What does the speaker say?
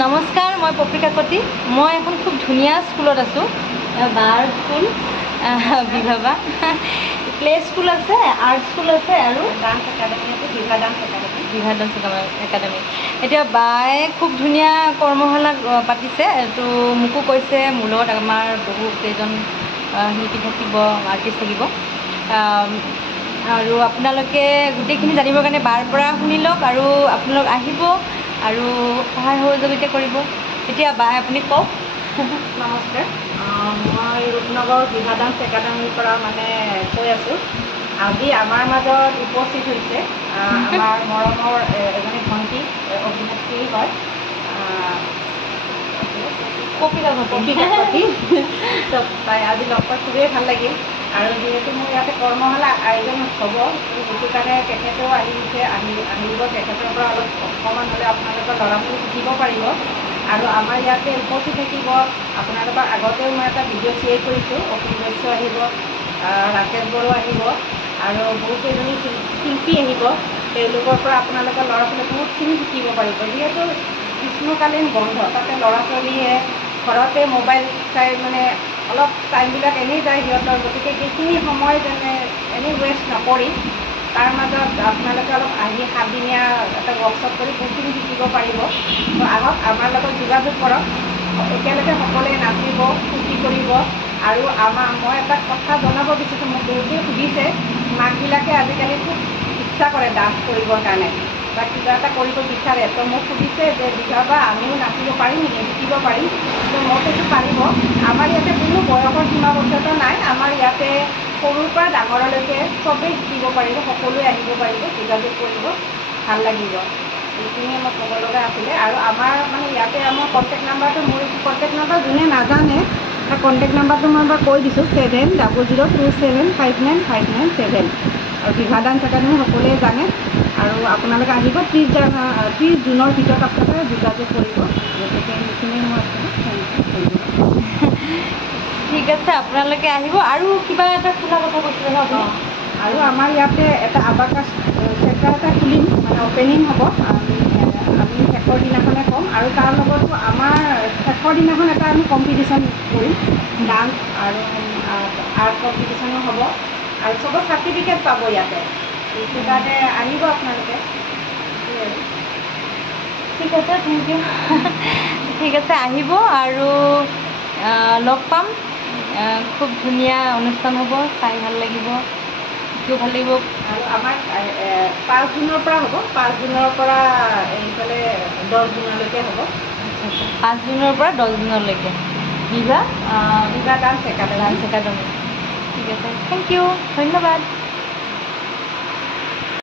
নমস্কাৰ, মই পপ্ৰিকা কটি। মই এখন খুব ধুনীয়া স্কুলত আছোঁ, বাৰ স্কুল, বিভাবা প্লে স্কুল আছে, আৰ্ট স্কুল আছে আৰু ডান্স একাডেমি আছে, বিভা ডান্স একাডেমি। এতিয়া বায়ে খুব ধুনীয়া কৰ্মশালা পাতিছে, তো মোকো কৈছে মোৰ লগত আমাৰ বহু কেইজন শিল্পী থাকিব, আৰ্টিষ্ট থাকিব, আৰু আপোনালোকে গোটেইখিনি জানিবৰ কাৰণে বাৰ পৰা শুনি লওক আৰু আপোনালোক আহিব আৰু সহায় সহযোগিতা কৰিব। এতিয়া বাই আপুনি কওক। নমস্কাৰ, মই ৰূপনগৰ বিভা ডান্স একাডেমিৰ পৰা কৈ আছোঁ। আজি আমাৰ মাজত উপস্থিত হৈছে আমাৰ মৰমৰ এজনী ভণ্টি, অভিনেত্ৰী হয়, পপ্ৰিকা কটি। তাই আজি লগ পাই খুবেই ভাল লাগিল। আৰু যিহেতু মোৰ ইয়াতে কৰ্মশালা আয়োজন হ'ব, সেইটো কাৰণে তেখেতেও আহিব। তেখেতৰ পৰা অকণমান হ'লে আপোনালোকৰ ল'ৰা ছোৱালী শিকিব পাৰিব। আৰু আমাৰ ইয়াতে উপস্থিত থাকিব আপোনালোকৰ আগতেও মই এটা ভিডিঅ' শ্বেয়াৰ কৰিছোঁ। অসীম দস্যু আহিব, ৰাকেশ বড়ো আহিব আৰু বহুকেইজনী শিল্পী আহিব। তেওঁলোকৰ পৰা আপোনালোকৰ ল'ৰা ছোৱালীয়ে বহুতখিনি শিকিব পাৰিব। যিহেতু গ্ৰীষ্মকালীন বন্ধ, তাতে ল'ৰা ছোৱালীয়ে ঘৰতে মোবাইল চাই অলপ টাইমবিলাক এনেই যায় সিহঁতৰ। গতিকে সেইখিনি সময় এনেই ৱেষ্ট নকৰি তাৰ মাজত আপোনালোকে অলপ আহি 7 দিনীয়া এটা ৱৰ্কশ্বপ কৰি বহুতখিনি শিকিব পাৰিব। তো আহক, আমাৰ লগত যোগাযোগ কৰক। একেলগে সকলোৱে নাচিব, ফূৰ্তি কৰিব। আৰু মই এটা কথা জনাব বিচাৰিছোঁ, মোক বহুতেই সুধিছে, মাকবিলাকে আজিকালি খুব ইচ্ছা কৰে ডান্স কৰিবৰ কাৰণে বা কিবা এটা কৰিব বিচাৰে। তো মোক সুধিছে যে বিভাবা আমিও নাচিব পাৰিম নেকি, শিকিব পাৰিম? তো মই কৈছোঁ পাৰিব। আমাৰ ইয়াতে কোনো বয়সৰ সীমাবদ্ধতা নাই। আমাৰ ইয়াতে সৰুৰ পৰা ডাঙৰলৈকে চবেই শিকিব পাৰিব, সকলোৱে আহিব পাৰিব, যোগাযোগ কৰিব, ভাল লাগিব। এইখিনিয়ে মই ক'ব লগা আছিলে। আৰু আমাৰ ইয়াতে আমাৰ কণ্টেক্ট নাম্বাৰটো, মোৰ কণ্টেক্ট নাম্বাৰ যোনে নাজানে তাৰ কণ্টেক্ট নাম্বাৰটো মই এবাৰ কৈ দিছোঁ, 7002759597। আৰু বিভা ডান্স একাডেমি সকলোৱে জানে। আৰু আপোনালোকে আহিব, 30 জুনৰ ভিতৰত আপোনালোকে যোগাযোগ কৰিব। গতিকে সেইখিনিয়ে মই আপোনাক ঠিক আছে, আপোনালোকে আহিব। আৰু কিবা এটা খোলা কথা কৈছিলে ন আপুনি? আৰু আমাৰ ইয়াতে এটা আবাকাছ চেণ্টাৰ এটা খুলিম, অপেনিং হ'ব। আমি শেষৰ দিনাখনে ক'ম। আৰু তাৰ লগতো আমাৰ শেষৰ দিনাখন এটা আমি কম্পিটিশ্যন কৰিম, ডান্স আৰু আৰ্ট কম্পিটিশ্যনো হ'ব। আৰু চবৰ চাৰ্টিফিকেট পাব ইয়াতে। সেইটো কাৰণে আহিব আপোনালোকে। ঠিক আছে, থেংক ইউ। ঠিক আছে, আহিব আৰু লগ পাম। খুব ধুনীয়া অনুষ্ঠান হ'ব, চাই ভাল লাগিব, শিকিও ভাল লাগিব। আৰু আমাৰ 5 জুনৰ পৰা হ'ব। 5 জুনৰ পৰা এইফালে 10 জুনলৈকে হ'ব। 5 জুনৰ পৰা 10 জুনলৈকে বিভা ডান্স একাডেমি। ঠিক আছে, থেংক ইউ, ধন্যবাদ।